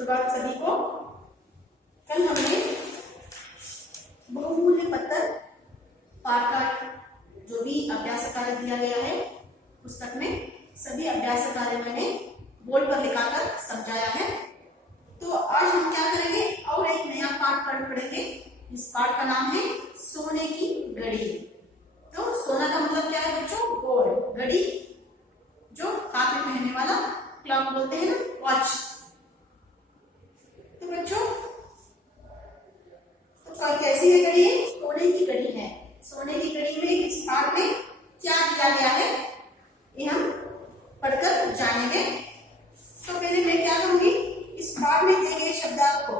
सुप्रभात सभी को। कल हमने बहुमूल्य पत्थर पाठ का जो भी अभ्यास कार्य दिया गया है पुस्तक में सभी अभ्यास कार्य मैंने बोर्ड पर लिखाकर समझाया है। तो आज हम क्या करेंगे और एक नया पाठ पढ़ेंगे। इस पाठ का नाम है सोने की घड़ी। तो सोना का मतलब क्या है बच्चों? गोल्ड। घड़ी जो हाथ में पहनने वाला क्लॉक बोलते हैं ना, वॉच। तो बच्चों तो कैसी है घड़ी? सोने की घड़ी है। सोने की घड़ी में इस पाठ में क्या दिया गया है ये हम पढ़कर जानेंगे। तो पहले मैं क्या करूंगी, इस पाठ में दिए गए शब्दार्थ को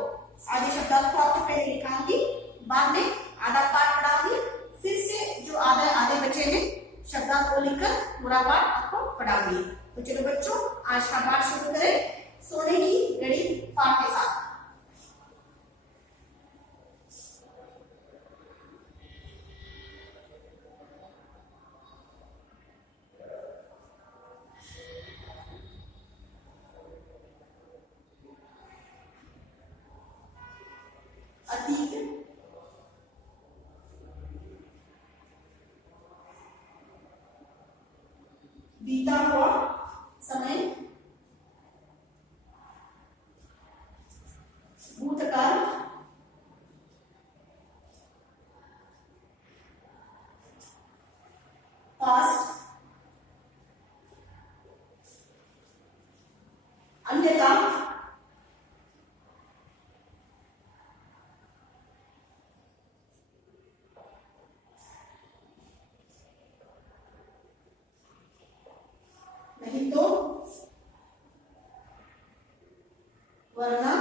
आधे शब्दार्थ को आपको पहले लिखाऊंगी, बाद में आधा पाठ पढ़ाऊंगी, फिर से जो आधे बचे हैं शब्दार्थ को लिखकर पूरा पाठ आपको पढ़ाऊंगी। तो चलो बच्चों आज का पाठ शुरू करें सोने की घड़ी पाठ के साथ। अतीत, बीता हुआ समय, भूतकाल, पास्ट, अन्यथा, नहीं तो, वरना,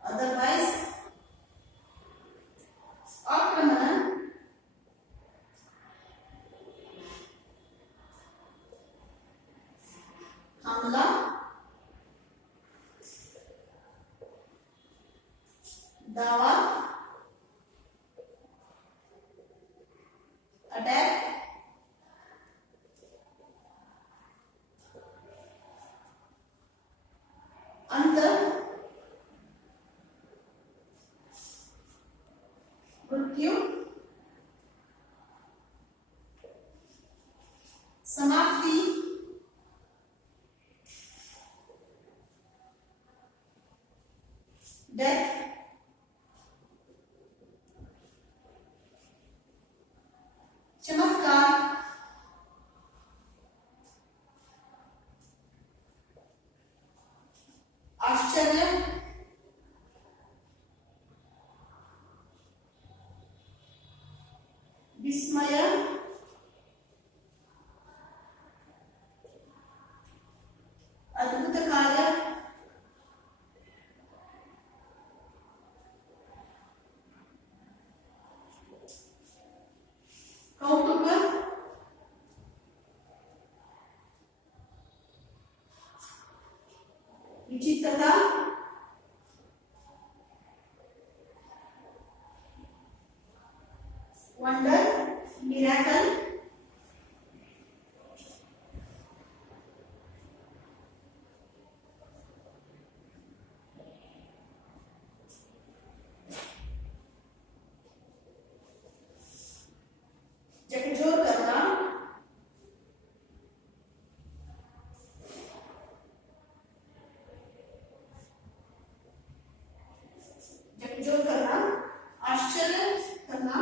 अदरवाइज, आक्रमण, हमला, दावा, अटैक, अंतर, मृत्यु, समाप्ति, डेथ, चमत्कार, आश्चर्य, विस्मय, अद्भुत कार्य, कौतुक, विचित्रता, वंडर, मिरेकल, झकझोर करना, झकझोर करना, आश्चर्य करना,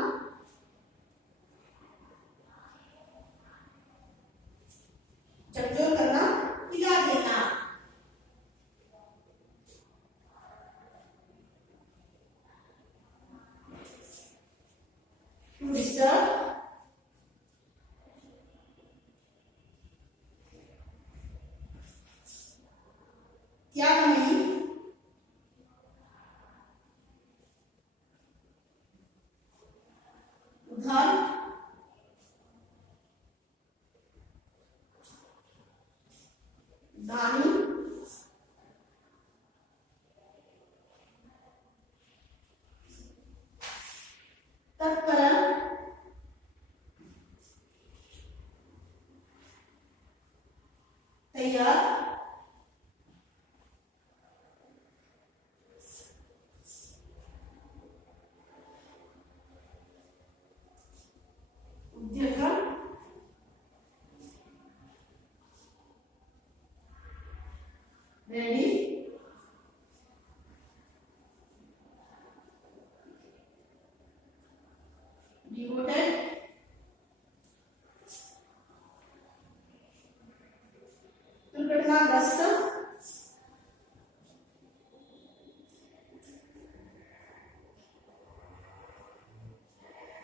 डिवोटेड, दुर्घटनाग्रस्त,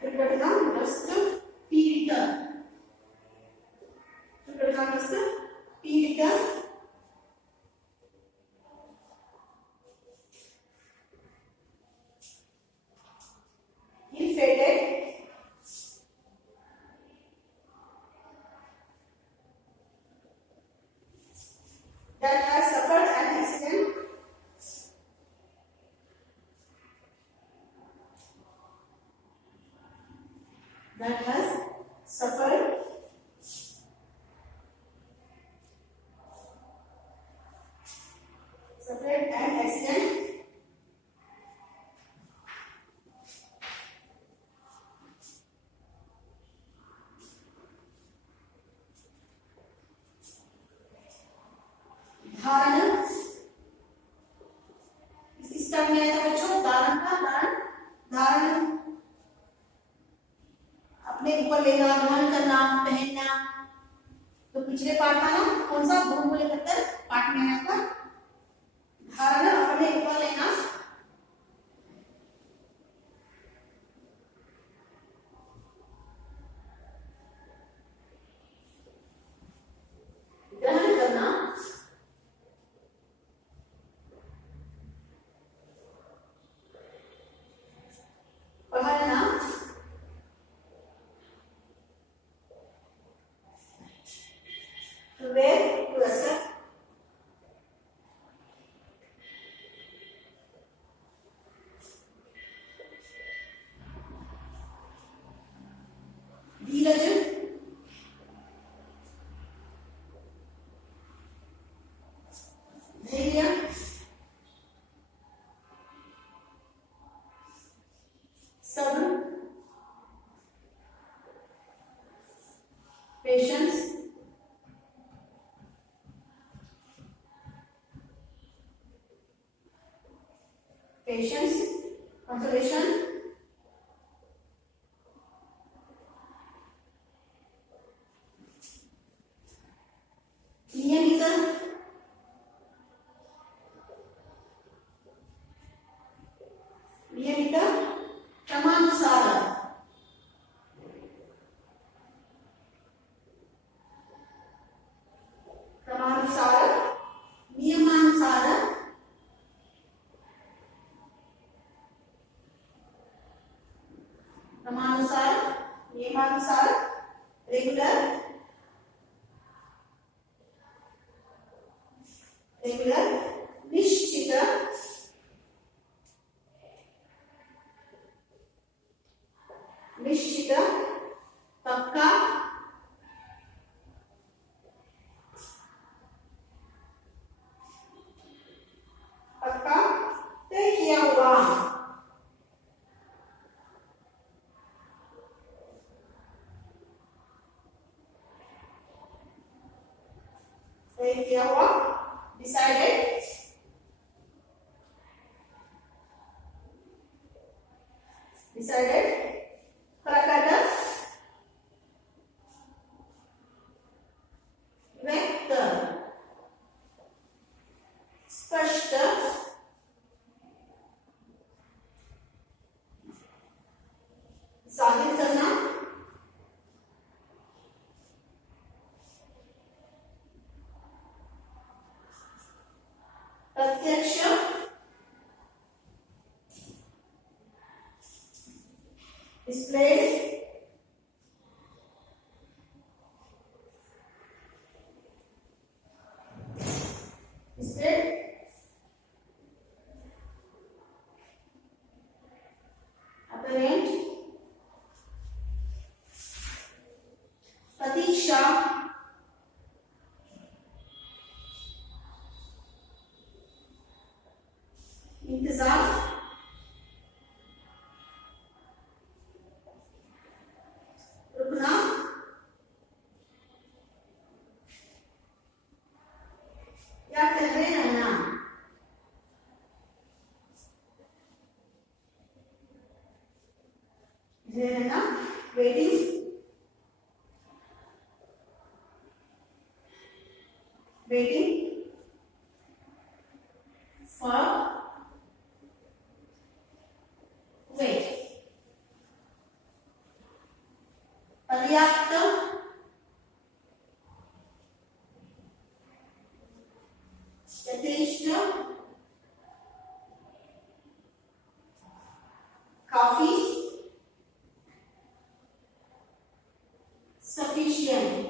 दुर्घटनाग्रस्त पीड़ित, दुर्घटनाग्रस्त पीड़ित, ill-fated, that has suffered an accident, that has suffered an accident, धारण, इस टर्म में आया था बच्चों धारण का धारण, धारण अपने ऊपर लेना, ग्रहण करना, पहनना। तो पिछले पार्ट का नाम कौन सा बहुमूल्य पत्थर पार्ट में आया था, धारण अपने ऊपर लेना, ग्रहण करना, पहनना, to wear, to accept, धीरज, धैर्य, सब्र, पेशेंस, पेशेंस, कंसोलेशन, नियमित, नियमित, क्रमानुसार, क्रमानुसार, नियमानुसार, क्रमानुसार, नियमानुसार, रेगुलर, रेगुलर, निश्चित, निश्चित, पक्का, पक्का, तय किया हुआ, तय किया हुआ, डिसाइडेड, डिसाइडेड, प्रकट, व्यक्त, स्पष्ट, जाहिर करना, प्रत्यक्ष, displayed, displayed, apparent, प्रतीक्षा, इंतजार, धीरे रहना, वेटिंग फॉर वेट, पर्याप्त यथेष्ट काफी सफिशिएंट।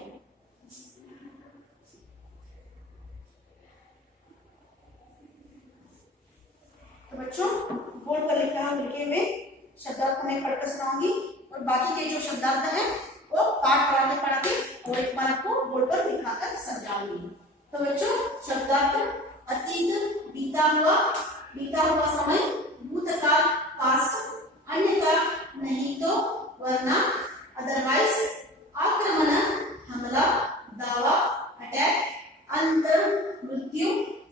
तो बच्चों बोर्ड पर लिखे हुए शब्दार्थ मैं पढ़कर सुनाऊंगी और बाकी के जो शब्दार्थ हैं वो पाठ पढ़ाते और एक बार आपको बोर्ड पर दिखाकर समझाऊंगी। तो बच्चों शब्दार्थ अतीत बीता हुआ समय, भूतकाल पास्ट, अन्यथा नहीं तो, वरना अदरवाइज, आक्रमण हमला, दावा अटैक, अंतर मृत्यु,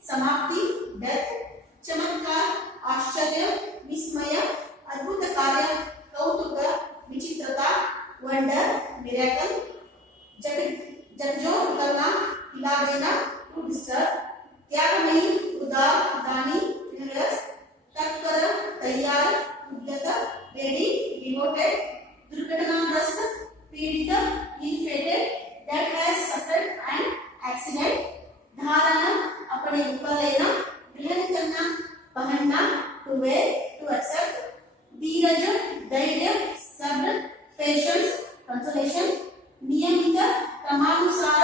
समाप्ति डेथ, चमत्कार आश्चर्य, विस्मय, अद्भुत कार्य, कौतुक, विचित्रता, वंडर मिरेकल, झकझोर करना, हिला देना, टू डिस्टर्ब, त्यागमयी, उदार, दानी, generous, तत्पर, तैयार, उद्यत, रेडी, डिवोटेड, दुर्घटनाग्रस्त, पीड़ित, ill-fated, that has suffered an accident, धारण, अपने ऊपर लेना, ग्रहण करना, पहनना, to wear, to accept, धीरज, धैर्य, सब्र, patience, consolation, नियमित, क्रमानुसार,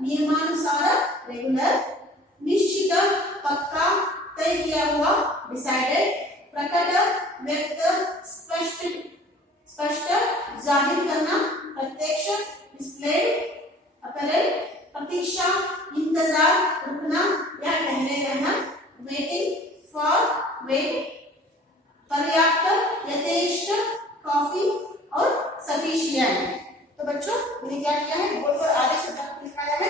नियमानुसार, रेगुलर, निश्चित, पक्का, तय किया हुआ, डिसाइडेड, प्रकट, व्यक्त, स्पष्ट, जाहिर करना, प्रत्यक्ष, डिस्प्लेड, अपरेट, प्रतीक्षा, इंतजार, रुकना या ठहरे रहना, वेटिंग फॉर वेट, पर्याप्त, यथेष्ट, काफी और सफिशिएंट। तो बच्चों मैंने क्या किया है, बोर्ड पर आगे शब्दार्थ लिखाया है,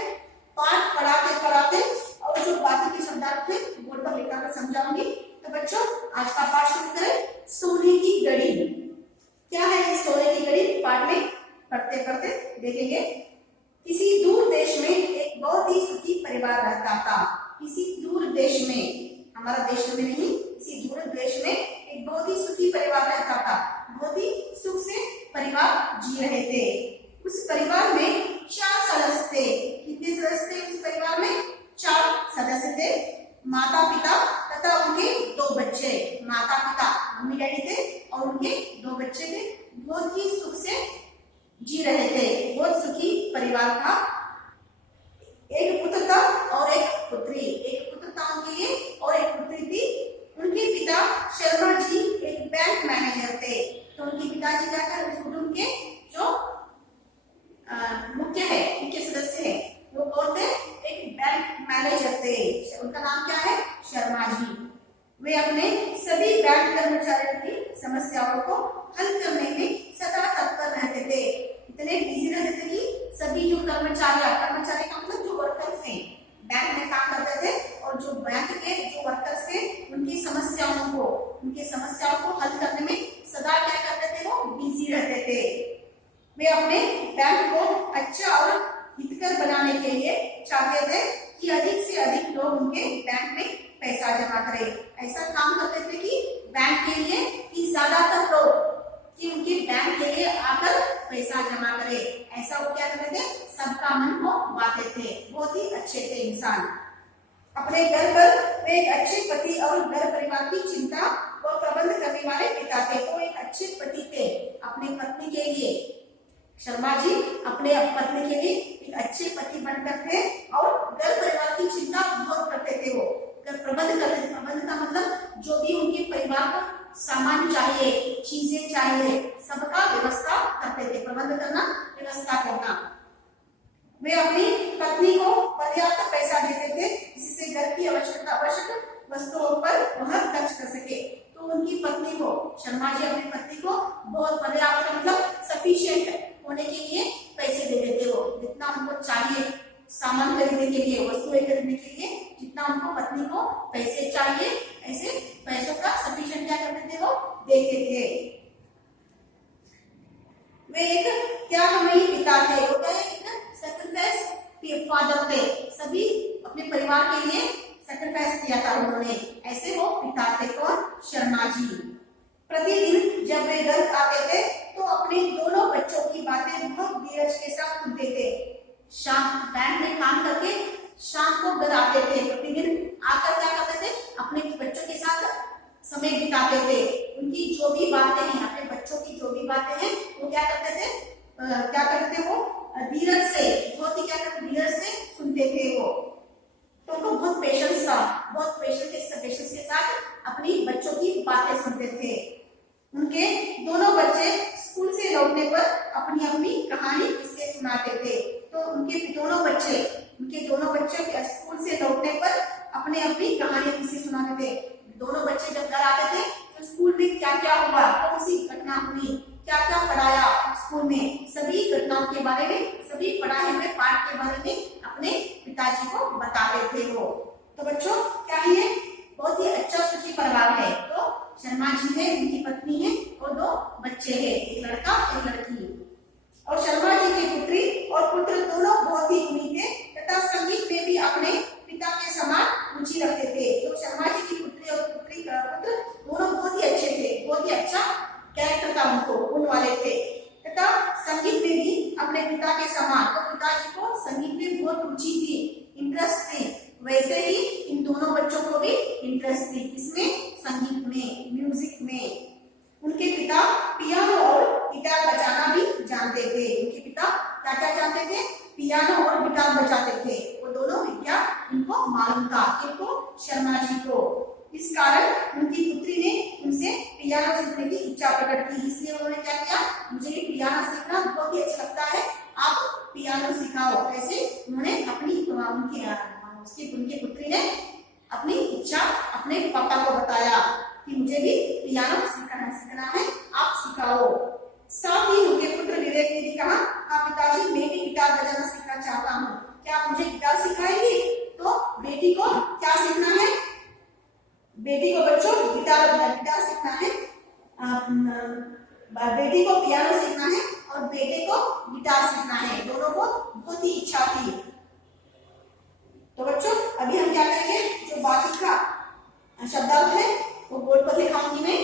पाठ पढ़ाते और जो बाकी के शब्दार्थ थे बोर्ड पर लिखकर समझाऊंगी। तो बच्चों आज का पाठ शुरू करें। सोने की घड़ी, क्या है ये सोने की घड़ी, पाठ में पढ़ते देखेंगे। किसी दूर देश में एक बहुत ही सुखी परिवार रहता था। किसी दूर देश में, हमारा देश में नहीं, किसी दूर देश में एक बहुत ही सुखी परिवार रहता था। बहुत ही सुख से परिवार जी रहे थे। उस परिवार में 4 सदस्य थे। कितने सदस्य थे उस परिवार में? 4 सदस्य थे। माता पिता तथा उनके 2 बच्चे। माता पिता मम्मी डैडी थे और उनके 2 बच्चे थे। बहुत ही सुख से जी रहे थे। बहुत सुखी परिवार था। एक पुत्र था और एक पुत्री। एक पुत्र था उनके लिए और एक पुत्री थी। उनके पिता शर्मा जी एक बैंक मैनेजर थे। तो उनके पिताजी जाकर उस कुटुंब के जो मुख्य सदस्य है वो कौन थे? एक बैंक मैनेजर थे। उनका नाम क्या है? शर्मा जी। वे अपने सभी बैंक कर्मचारियों की समस्याओं को हल करने में सदा तत्पर रहते थे। इतने बिजी रहते थे कि सभी जो कर्मचारी का मतलब जो वर्कर्स हैं, बैंक में काम करते थे और जो बैंक के जो वर्कर्स थे उनकी समस्याओं को हल करने में सदा क्या करते थे? वो बिजी रहते थे। वे अपने बैंक को अच्छा और हितकर बनाने के लिए चाहते थे कि अधिक से अधिक लोग उनके बैंक में पैसा जमा करें। ऐसा काम करते थे कि बैंक के लिए कि ज्यादातर लोग कि उनके बैंक के लिए आकर पैसा जमा करें। ऐसा वो क्या करते थे? सबका मन को बांटते थे। बहुत ही अच्छे थे इंसान। अपने घर पर वे एक अच्छे पति और घर परिवार की चिंता व प्रबंध करने वाले पिता थे। तो एक अच्छे पति थे अपनी पत्नी के लिए। शर्मा जी अपने पत्नी के लिए एक अच्छे पति बनकर थे और घर परिवार की चिंता बहुत करते थे। वो घर प्रबंध करते थे। प्रबंध का मतलब जो भी उनके परिवार को सामान चाहिए, चीजें चाहिए, सबका व्यवस्था करते थे। प्रबंध करना, व्यवस्था करना। वे अपनी पत्नी को पर्याप्त पैसा देते थे जिससे घर की आवश्यक वस्तुओं पर वह खर्च कर सके। तो उनकी पत्नी को, शर्मा जी अपनी पत्नी को बहुत पर्याप्त मतलब सफिशिएंट होने के लिए पैसे देते थे। वो जितना उनको चाहिए सामान खरीदने के लिए, वस्तुएं खरीदने के लिए, जितना उनको पत्नी को पैसे चाहिए, ऐसे पैसों का सफिशिएंट क्या करते थे? वो देते थे। वे एक त्यागमयी पिता थे। वो क्या है, एक सैक्रिफाइस फादर थे। सभी अपने परिवार के लिए सैक्रिफाइस किया था उन्होंने, ऐसे वो पिता थे। कौन? शर्मा जी। प्रतिदिन जब वे घर आते थे तो अपने दोनों बच्चों की बातें बहुत धीरज के साथ सुनते थे। शाम बैंक में काम करके शाम को घर आते थे। प्रतिदिन आकर क्या करते थे, अपने बच्चों के साथ समय बिताते थे। उनकी जो भी बातें हैं, अपने बच्चों की जो भी बातें हैं, वो क्या करते थे, वो धीरज से, बहुत ही क्या करते, धीरज से सुनते थे वो। तो उनको बहुत पेशेंस था, बहुत पेशेंस के साथ अपनी बच्चों की बातें सुनते थे। उनके दोनों बच्चे स्कूल से लौटने पर अपनी अपनी कहानी किससे सुनाते थे। तो उनके दोनों बच्चे स्कूल से लौटने पर अपने अपनी कहानी किससे सुनाते थे। दोनों बच्चे जब घर आते थे तो स्कूल में क्या क्या हुआ, कौन सी घटना हुई, क्या क्या पढ़ाया स्कूल में, सभी घटनाओं के बारे में, सभी पढ़ाए हुए पाठ के बारे में अपने पिताजी को बताते थे वो। तो बच्चों क्या है, बहुत ही अच्छा सुखी परिवार है। तो शर्मा जी है, उनकी पत्नी है और दो बच्चे हैं, एक लड़का एक लड़की। और शर्मा जी की पुत्री और पुत्र दोनों बहुत ही गुणी थे तथा संगीत में भी अपने पिता के समान रुचि रखते थे। तो शर्मा जी की पुत्री और पुत्र दोनों बहुत ही अच्छे थे, बहुत ही अच्छा कैरेक्टर था उनको, गुण वाले थे तथा संगीत में भी अपने पिता के समान। तो पिताजी को संगीत में बहुत रुचि थी, इंटरेस्ट थी, वैसे ही इन दोनों बच्चों को भी इंटरेस्ट थी, किसमें, संगीत में, म्यूजिक में। उनके पिता पियानो और गिटार बजाना भी जानते थे। उनके पिता क्या क्या जानते थे, पियानो और गिटार बजाते थे। वो दोनों विद्या इनको मालूम था, किनको, शर्मा जी को। इस कारण उनकी पुत्री ने उनसे पियानो सीखने की इच्छा प्रकट की। इसलिए उन्होंने क्या किया, मुझे पियानो सीखना बहुत ही अच्छा लगता है, आप पियानो सिखाओ। ऐसे उन्होंने उनकी पुत्री ने अपनी इच्छा अपने पापा को बताया कि मुझे भी पियानो सीखना है, आप सिखाओ। साथ ही उनके पुत्र विवेक ने भी कहा, हाँ पिताजी, मैं भी गिटार बजाना सीखना चाहता हूँ, क्या आप मुझे गिटार सिखाएंगे। तो बेटी को क्या सीखना है, बेटी को बच्चों गिटार सीखना है, बेटी को पियानो सीखना है और बेटे को गिटार सीखना है। दोनों को बहुत ही इच्छा थी। तो बच्चों अभी हम क्या करेंगे, जो बाकी का शब्दार्थ है वो बोर्ड पर लिखाऊंगी मैं।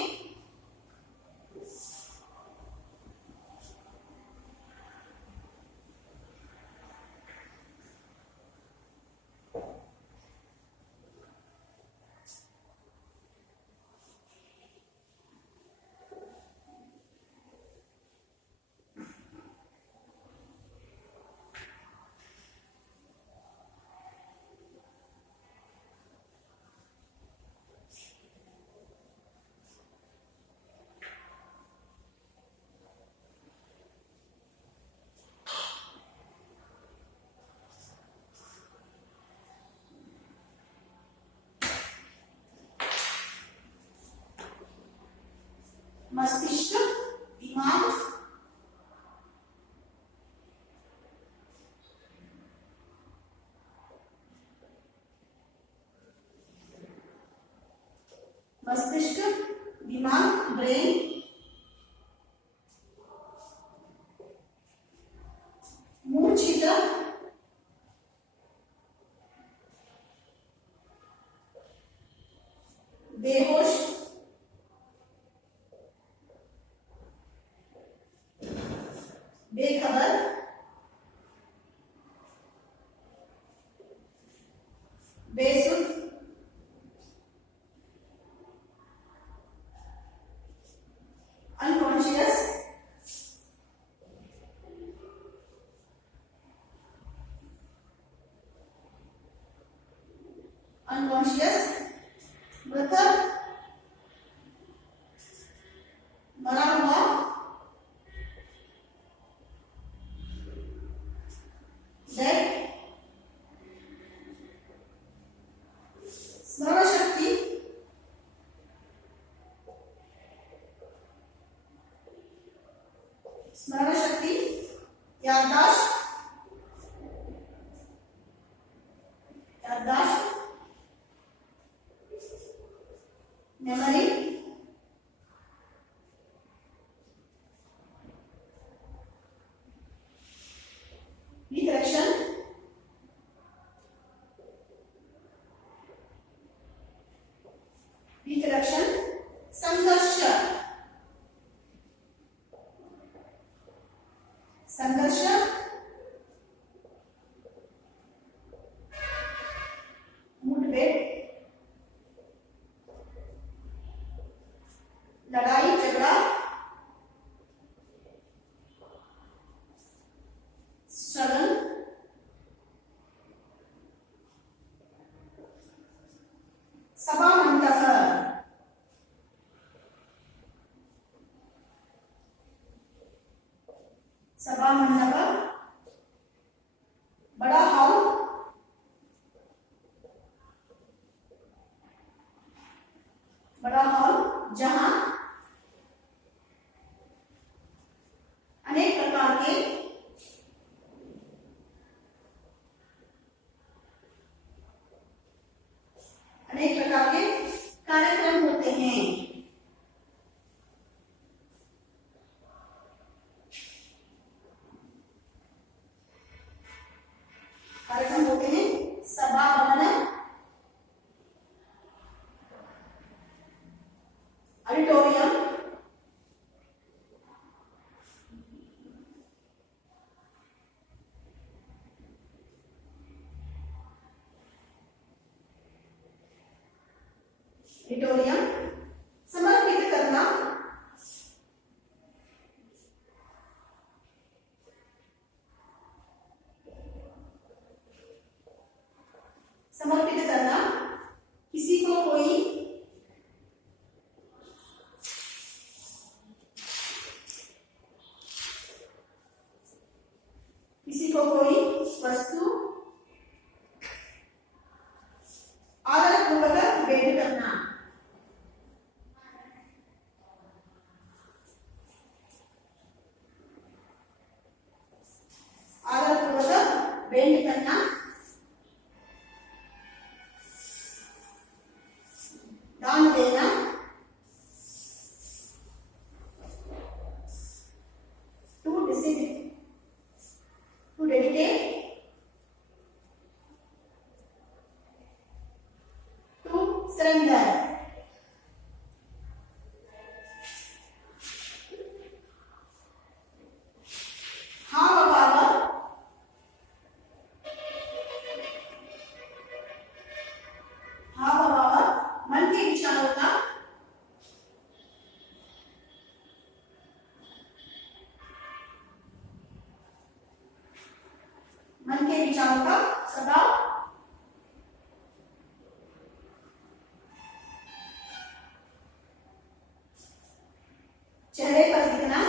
मस्तिष्क, दिमाग, ब्रेन, मूर्छिता, बेहोश, बेखबर, बेसुध, अनकॉन्शियस, मृतक, मरा हुआ, डेड, स्मरण शक्ति, याददाश्त, मेमोरी, संघर्ष, मुठभेड़, लड़ाई झगड़ा, स्ट्रगल, सभा मंडप, सभा मंडप, बड़ा हॉल, बड़ा हॉल जहां अनेक प्रकार के कार्यक्रम होते हैं। कार्यक्रम होते हैं सभा भवन, ऑडिटोरियम, ऑडिटोरियम, समर्पित करना, समर्पित करना, किसी को कोई वस्तु आदरपूर्वक भेंट करना, आदरपूर्वक भेंट करना, दान देना, टू डेडिकेट, टू सरेंडर, हाव भाव, मन के विचारों का स्वभाव, चेहरे पर दिखना,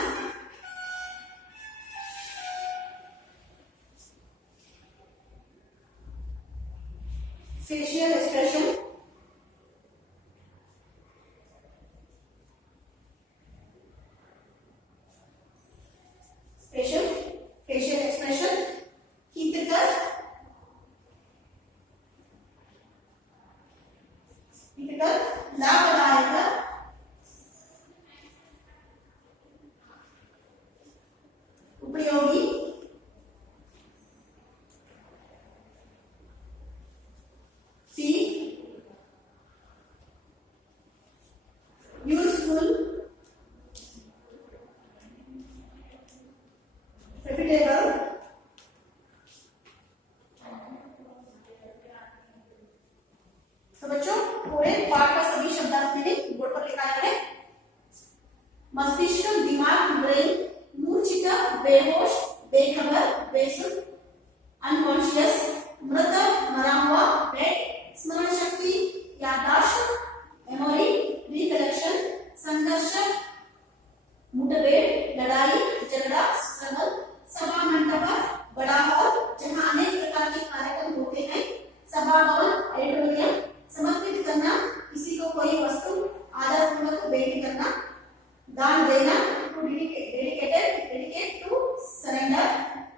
फेशियल एक्सप्रेशन, फेशियल एक्सप्रेशन, हितकर, लाभदायक, उपयोगी, यूजफुल, प्रॉफिटेबल, तो बच्चों पूरे पाठ का सभी शब्दार्थ मैंने बोर्ड पर लिखा है। मस्तिष्क, दिमाग, ब्रेन, मूर्छित, बेहोश, बेखबर, बेसुध, अनकॉन्शियस, मृत, मरा हुआ, डेड, स्मरण शक्ति, याददाश्त, मेमोरी, रिकलेक्शन, संघर्ष, मुठभेड़, लड़ाई झगड़ा, स्ट्रगल, सभा मंडप, बड़ा हॉल जहां अनेक प्रकार के कार्यक्रम होते हैं, सभा भवन, ऑडिटोरियम, समर्पित करना, किसी को कोई वस्तु आदरपूर्वक भेंट करना, दान देना, टू डेडिकेट, टू सरेंडर,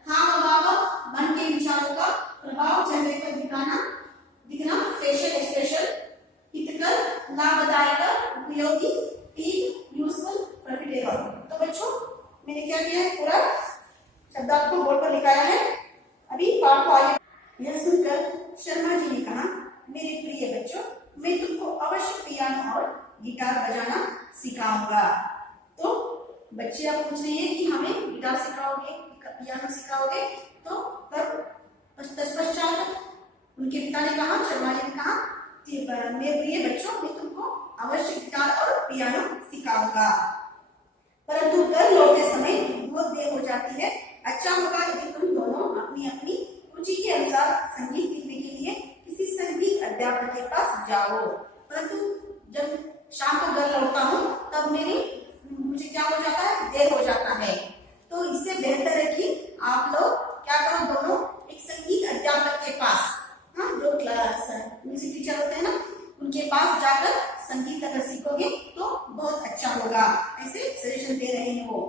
हाव भाव, मन के विचारों का प्रभाव चेहरे पर दिखना, फेशियल एक्सप्रेशन, हितकर, लाभदायक, उपयोगी, यूजफुल, प्रॉफिटेबल। तो बच्चों मैंने क्या किया है, पूरा शब्दार्थ को बोर्ड पर लिखाया है। अभी पाठ को आगे। यह सुनकर शर्मा जी ने कहा, मेरे प्रिय बच्चों, मैं तुमको अवश्य पियानो और गिटार बजाना सिखाऊंगा। तो बच्चे अब पूछ रहे हैं कि हमें गिटार सिखाओगे, पियानो सिखाओगे तो तब तत्पश्चात उनके पिता ने कहा, शर्मा जी ने कहा कि मेरे प्रिय बच्चों, मैं तुमको अवश्य गिटार और पियानो सिखाऊंगा, परंतु घर लौटते समय बहुत देर हो जाती है। अच्छा होगा यदि तुम दोनों अपनी अपनी रुचि के अनुसार संगीत सीखने के लिए किसी संगीत अध्यापक के पास जाओ। परंतु जब शाम को घर लौटता हूँ तब मुझे क्या हो जाता है, देर हो जाता है। तो इससे बेहतर है कि आप लोग क्या करो, दोनों एक संगीत अध्यापक के पास, जो म्यूजिक टीचर होते हैं ना, उनके पास जाकर संगीत अगर सीखोगे तो बहुत अच्छा होगा, ऐसे सजेशन दे रहे हैं वो।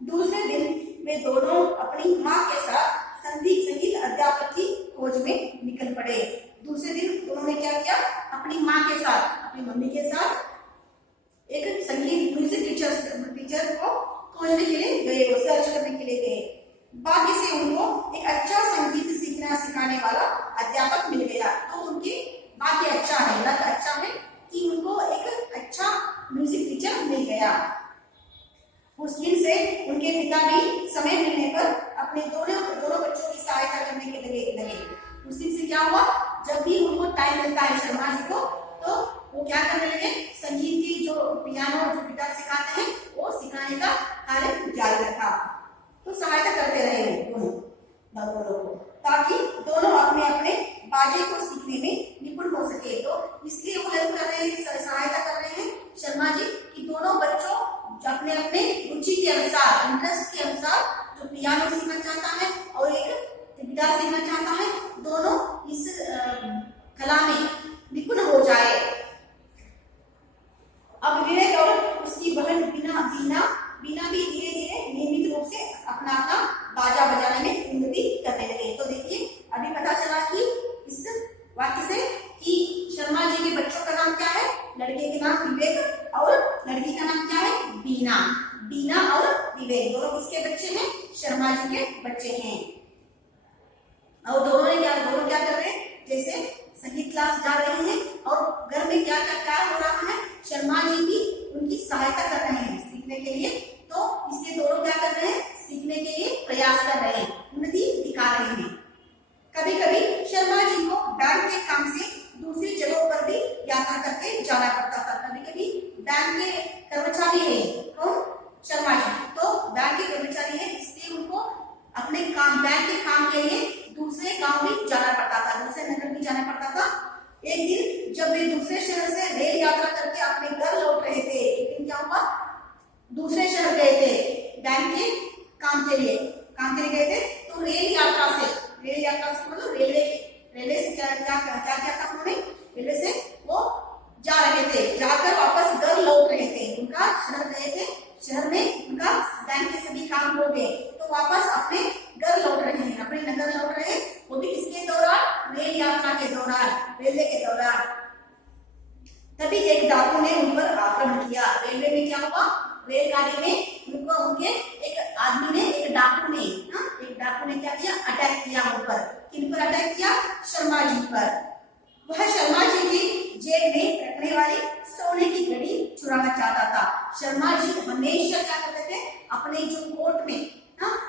दूसरे दिन वे दोनों अपनी माँ के साथ संगीत अध्यापक की खोज में निकल पड़े। दूसरे दिन उन्होंने क्या किया, अपनी माँ के साथ, अपनी मम्मी के साथ एक संगीत म्यूजिक टीचर को खोजने के लिए गए, सर्च करने के लिए गए। भाग्य से उनको एक अच्छा संगीत सिखाने वाला अध्यापक मिल गया। तो उनके भाग्य अच्छा है, लक अच्छा है कि उनको एक अच्छा म्यूजिक टीचर मिल गया। उस दिन से उनके पिता भी समय मिलने पर अपने दोनों बच्चों की सहायता करने के लगे। उस दिन से क्या हुआ, जब भी उनको टाइम मिलता है शर्मा जी को, तो वो क्या करने लगे, संगीत की जो पियानो जो गिटार सिखाते हैं वो सिखाने का कार्य जारी रखा। तो सहायता करते रहे दोनों को, ताकि दोनों अपने अपने बाजे को सीखने में निपुण हो सके। तो इसलिए वो हेल्प कर रहे हैं, सहायता कर रहे हैं शर्मा जी कि दोनों बच्चों अपने अपने रुचि के अनुसार, इंटरेस्ट के अनुसार, जो पियानो सीखना चाहता है और एक गिटार सीखना चाहता है, दोनों इस कला में निपुण हो जाए। अब विवेक और उसकी बहन बीना भी धीरे धीरे नियमित रूप से अपना बाजा बजाने में उन्नति करने लगे। तो देखिए अभी पता चला कि इस वाक्य से कि शर्मा जी के बच्चों का नाम क्या है, लड़के के नाम विवेक और लड़की का नाम क्या है, बीना और विवेक। दोनों किसके बच्चे हैं, शर्मा जी के बच्चे हैं। और दोनों क्या कर रहे हैं, जैसे संगीत क्लास जा रहे हैं और घर में क्या हो रहा है, शर्मा जी भी उनकी सहायता कर रहे हैं सीखने के लिए। तो इसलिए दोनों क्या कर रहे हैं, सीखने के लिए प्रयास कर रहे हैं, उन्नति दिखा रहे हैं। कभी कभी शर्मा जी को बैंक के काम से दूसरी जगहों पर भी यात्रा करके जाना पड़ता था। कभी कभी बैंक के कर्मचारी है कौन, शर्मा जी, तो बैंक के कर्मचारी है, इसलिए उनको अपने बैंक के काम के लिए दूसरे गांव भी जाना पड़ता था, दूसरे नगर भी जाना पड़ता था। एक दिन जब वे दूसरे शहर से रेल यात्रा करके अपने घर लौट रहे थे, एक दिन क्या हुआ, दूसरे शहर गए थे बैंक के काम के लिए गए थे। तो रेल यात्रा से मतलब रेलवे से क्या था उन्होंने, रेलवे से वो जा रहे थे, जाकर वापस घर लौट रहे थे। उनका शहर गए थे, शहर में उनका बैंक के सभी काम हो गए, तो वापस अपने घर लौट रहे हैं, अपने नगर लौट रहे हैं, वो भी किसके दौरान, रेल यात्रा के दौरान, रेलवे के दौरान। तभी एक डाकू ने उन पर आक्रमण किया। रेलवे में क्या हुआ, रेलगाड़ी में उनके एक डाकू ने क्या किया, अटैक किया उन पर। किन पर अटैक किया, शर्मा जी पर। वह शर्मा जी की जेब में रखने वाली सोने की घड़ी चुराना चाहता था। शर्मा जी हमेशा क्या करते थे, अपने जो कोट में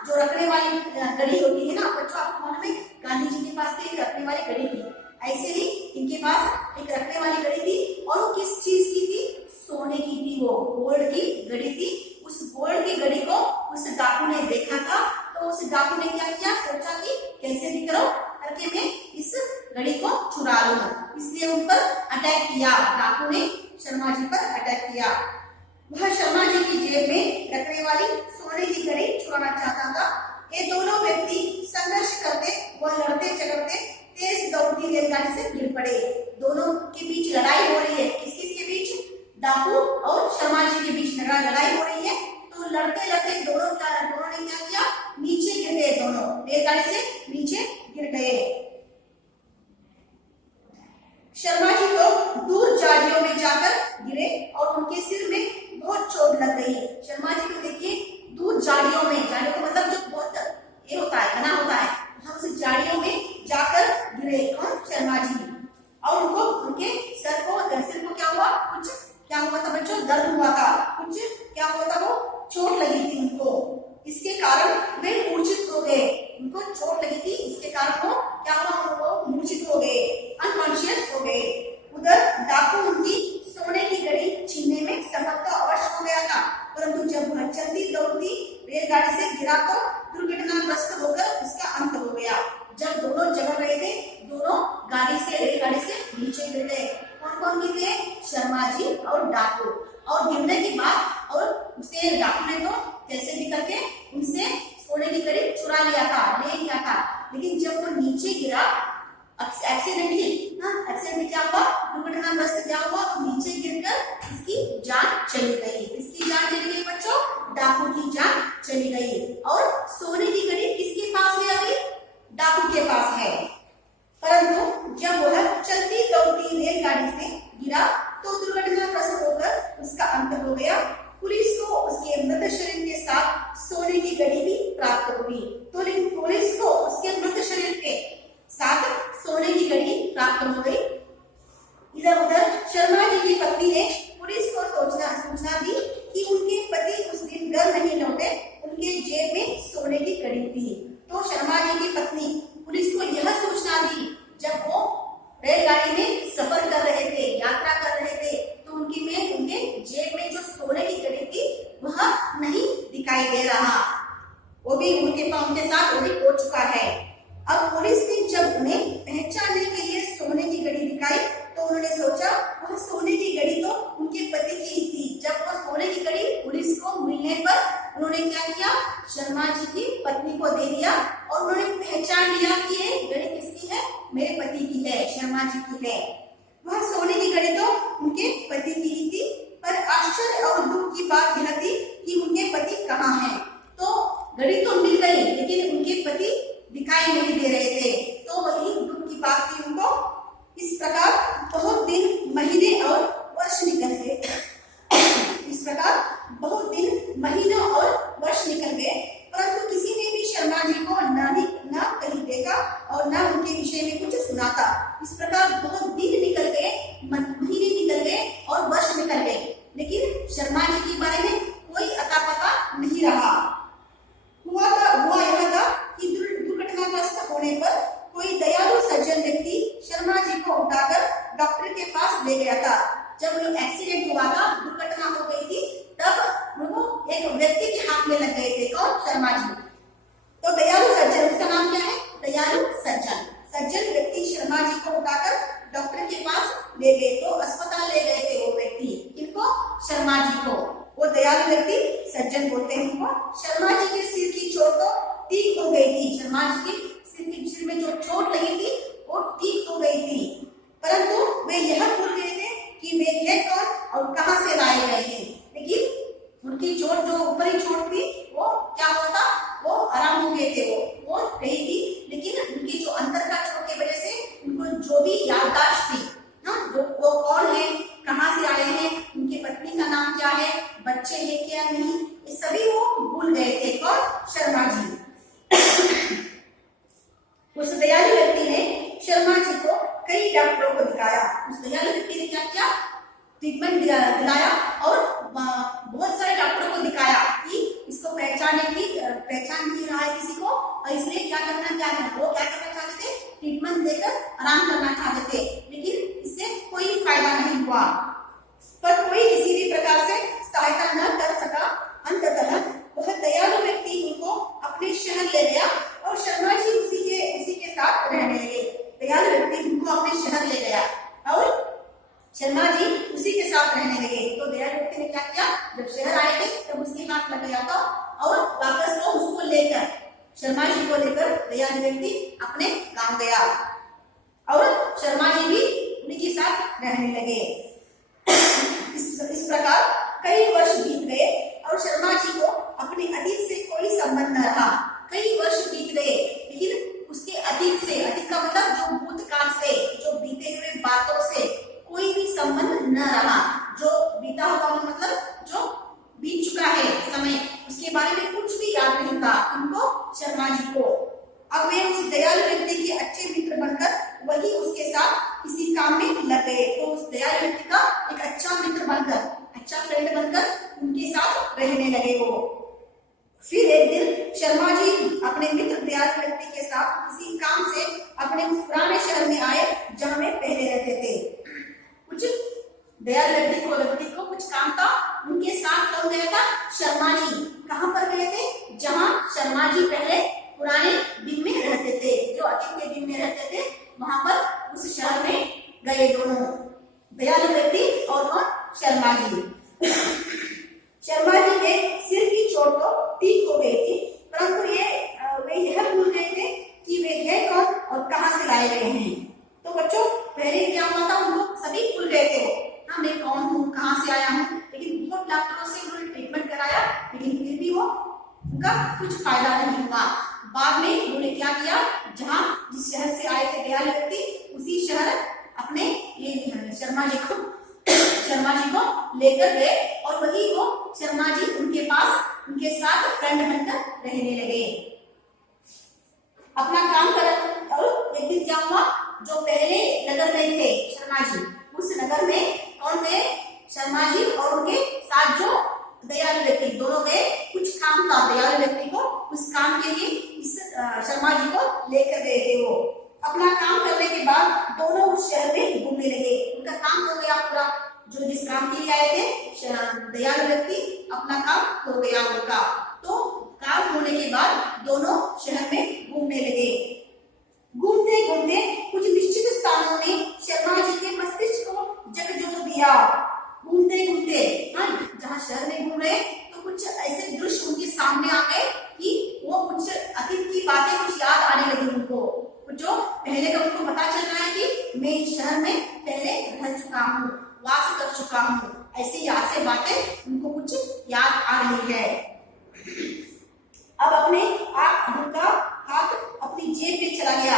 जो रखने वाली घड़ी होती है ना बच्चों, आपको मालूम है गांधी जी के पास एक रखने वाली घड़ी थी, ऐसे ही इनके पास एक रखने वाली घड़ी थी। और वो किस चीज की थी, सोने की थी, वो गोल्ड की घड़ी थी। उस गोल्ड की घड़ी को उस डाकू ने देखा था, तो उस डाकू ने क्या किया, सोचा कि कैसे भी करो करके मैं इस घड़ी को चुरा लूं, इसलिए उन पर अटैक किया। डाकू ने शर्मा जी पर अटैक किया। वह शर्मा जी की जेब में रखने वाली सोने की घड़ी चुराना चाहता था। ये दोनों व्यक्ति संघर्ष करते व लड़ते झगड़ते तेज दौड़ती रेलगाड़ी से गिर पड़े। दोनों के बीच लड़ाई हो रही है, किसके बीच, डाकू और शर्मा जी के बीच लड़ाई हो रही है। तो लड़ते लड़ते दोनों ने क्या किया, नीचे गिर गए, दोनों रेलगाड़ी से नीचे गिर गए। शर्मा जी तो दूर झाड़ियों में जाकर गिरे और उनके सिर में बहुत चोट लग गई। शर्मा जी को देखिए दूर झाड़ियों में, झाड़ियों का मतलब जो बहुत ये होता है, घना होता है, हम उस झाड़ियों में जाकर गिरे कौन, शर्मा जी। और उनको उनके सिर को क्या हुआ, कुछ क्या हुआ था बच्चों, दर्द हुआ था, कुछ क्या हुआ था, वो चोट लगी थी उनको। इसके कारण वे मूर्छित हो उनको चोट लगी थी, इसके कारण वो क्या हुआ, वो मूर्छित हो गए, अनकॉन्शियस हो गए। उधर डाकू उनकी सोने की घड़ी छीनने में सफल तो अवश्य हो गया था, परंतु जब वह चलती दौड़ती रेलगाड़ी से गिरा तो दुर्घटनाग्रस्त होकर उसका अंत हो गया। जब दोनों जगह रहे थे, दोनों रेलगाड़ी से नीचे गिर गए। कौन कौन गिर गए? शर्मा जी और डाकू। और गिरने के बाद और उसे डाकू ने तो कैसे भी करके उनसे सोने की घड़ी चुरा लिया था, ले लिया था। लेकिन जब वो नीचे गिरा एक्सीडेंटली, एक्सीडेंट क्या हुआ, दुर्घटनाग्रस्त क्या हुआ, नीचे गिरकर इसकी जान चली गई। इसकी जान चली गई बच्चों, डाकू की जान चली गई। और सोने की घड़ी किसके पास है? अभी डाकू के पास है। परंतु जब वह चलती दौड़ती रेलगाड़ी से गिरा तो दुर्घटनाग्रस्त होकर उसका अंत हो गया। पुलिस को उसके मृत शरीर के साथ सोने की घड़ी भी प्राप्त हुई। तो लेकिन पुलिस को उसके मृत शरीर के साथ सोने की घड़ी प्राप्त हो गई। इधर उधर शर्मा जी की पत्नी ने पुलिस को सूचना दी कि उनके पति उस दिन घर नहीं लौटे, उनके जेब में सोने की घड़ी थी। तो शर्मा जी की पत्नी पुलिस को यह सूचना दी जब वो रेलगाड़ी में सफर कर रहे थे, यात्रा कर रहे थे, तो उनके जेब में जो सोने की घड़ी थी वह नहीं दिखाई दे रहा, वो भी उनके साथ वो भी हो चुका है। अब पुलिस ने जब उन्हें पहचानने के लिए सोने की घड़ी दिखाई तो उन्होंने सोचा वह सोने की घड़ी तो उनके पति की ही थी। जब वह सोने की घड़ी पुलिस को मिलने पर उन्होंने क्या किया, शर्मा जी की पत्नी को दे दिया और उन्होंने पहचान लिया कि ये घड़ी किसकी है, मेरे पति की है, शर्मा जी की है। वह सोने की घड़ी तो उनके पति की ही थी, पर आश्चर्य और दुख की बात यह थी कि उनके पति कहाँ हैं। तो घड़ी तो मिल गई लेकिन उनके पति दिखाई नहीं दे रहे थे, तो वही दुख की बात थी उनको। इस प्रकार बहुत दिन, महीने और वर्ष निकल गए। इस प्रकार बहुत दिन, महीनों और वर्ष निकल गए, परंतु किसी ने भी शर्मा जी को न कहीं देखा और न उनके विषय में कुछ सुना था। इस प्रकार बहुत दिन निकल गए, महीने निकल गए और वर्ष निकल गए, लेकिन शर्मा जी के बारे में कोई अता पता नहीं रहा। हुआ यह था कि दुर्घटनाग्रस्त होने पर कोई दयालु सज्जन व्यक्ति शर्मा जी को उठाकर डॉक्टर के पास ले गया था। जब एक्सीडेंट हुआ था, दुर्घटना हो गई थी, तब वो एक व्यक्ति के हाथ में लग गए थे, कौन? शर्मा जी। तो दयालु सज्जन, उसका नाम क्या है? दयालु सज्जन। सज्जन व्यक्ति शर्मा जी को उठाकर डॉक्टर के पास ले गए, तो अस्पताल ले गए थे वो व्यक्ति। किनको? शर्मा जी को। वो दयालु व्यक्ति सज्जन बोलते हैं उनको। शर्मा जी के सिर की चोट तो ठीक हो गई थी, शर्मा जी के सिर में जो चोट लगी थी वो ठीक हो गई थी, परंतु वे यह भूल गए थे कि वे है कौन और कहां से लाए गए थे। लेकिन उनकी चोट, जो ऊपरी चोट थी, वो क्या होता, वो आराम हो गए थे, वो गई थी, लेकिन उनकी जो अंदर का चोट की वजह से उनको जो भी याददाश्त थी, वो कौन है, कहाँ से आए हैं, उनकी पत्नी का नाम क्या है, बच्चे हैं क्या नहीं, ये सभी वो भूल गए थे। कौन? शर्मा जी। उस दयालु व्यक्ति ने शर्मा जी को कई डॉक्टरों को दिखाया। उस दयालु व्यक्ति ने क्या किया, ट्रीटमेंट दिलाया और बहुत सारे डॉक्टरों को दिखाया कि इसको पहचान नहीं रहा है किसी को, और इसलिए क्या करना चाहते हैं, वो क्या करना चाहते थे, ट्रीटमेंट देकर आराम करना चाहते थे, लेकिन इससे कोई फायदा नहीं हुआ। पर कोई किसी भी प्रकार से सहायता न कर सका। अंततः वह दयालु व्यक्ति उनको अपने शहर ले गया और शर्मा जी उसी के साथ रहने लगे। दयालु व्यक्ति उनको अपने शहर ले गया और शर्मा जी उसी के साथ रहने लगे। तो दयालु व्यक्ति ने क्या किया, जब शहर आए थे तब उसके हाथ लग गया था और वापस वो उसको लेकर, शर्मा जी को लेकर दयालु व्यक्ति अपने गांव गया और शर्मा जी भी उन्हीं के साथ रहने लगे। इस प्रकार कई वर्ष बीत गए और शर्मा जी को अपने अतीत से कोई संबंध न रहा। कई वर्ष बीत गए, लेकिन उसके अतीत से, अतीत का मतलब जो भूतकाल से, जो बीते हुए बातों से कोई भी संबंध न रहा। जो बीता हुआ मतलब जो बीत चुका है समय, उसके बारे में कुछ भी याद नहीं था उनको, शर्मा जी को। अब वे उस दयालु व्यक्ति के अच्छे मित्र बनकर वही उसके साथ किसी काम में लग गए। तो उस दयालु व्यक्ति का एक अच्छा मित्र बनकर, अच्छा फ्रेंड बनकर उनके साथ रहने लगे वो। फिर एक दिन शर्मा जी अपने मित्र दयालु व्यक्ति शर्मा जी पहले पुराने दिन में रहते थे, जो अतीत के दिन में रहते थे, वहां पर उस शहर में गए दोनों दयालु व्यक्ति और कौन, शर्मा जी। शर्मा जी के सिर की चोट तो ठीक हो गई थी, परंतु वे यह भूल गए थे कि वे है कौन और कहाँ से लाए गए हैं। तो बच्चों पहले क्या हुआ था, उनको सभी भूल गए थे, हाँ मैं कौन हूँ, कहाँ से आया हूँ, लेकिन बहुत डॉक्टरों से उन्होंने ट्रीटमेंट कराया, लेकिन फिर भी वो उनका कुछ फायदा नहीं हुआ। बाद में उन्होंने क्या किया, जहाँ जिस शहर से आए थे दयालु व्यक्ति, उसी शहर अपने ये शर्मा जी को लेकर गए और वही वो शर्मा जी उनके साथ फ्रेंड बनकर रहने लगे, अपना काम कर। और एक दिन क्या हुआ, जो पहले नगर में थे शर्मा जी, उस नगर में कौन थे, शर्मा जी और उनके साथ जो दयालु व्यक्ति, दोनों गए, कुछ काम था दयालु व्यक्ति को, उस काम के लिए इस शर्मा जी को लेकर गए थे। वो अपना काम करने के बाद दोनों उस शहर में घूमने लगे, उनका काम हो गया पूरा, जो जिस काम के लिए आए थे दयालु व्यक्ति, अपना काम हो गया उनका। तो काम होने के बाद दोनों शहर में घूमने लगे। घूमते घूमते कुछ निश्चित स्थानों में शर्मा जी के मस्तिष्क को झकझोर दिया। घूमते घूमते, हाँ, जहाँ शहर में घूम रहे तो कुछ ऐसे दृश्य उनके सामने आ गए कि वो कुछ अतीत की बातें कुछ याद आने लगी उनको, जो पहले का उनको पता चल रहा है कि मैं इस शहर में पहले रह चुका हूँ, वास कर चुका हूँ, ऐसी याद से बातें उनको कुछ याद आ रही है। अब उनका हाथ अपनी जेब में चला गया।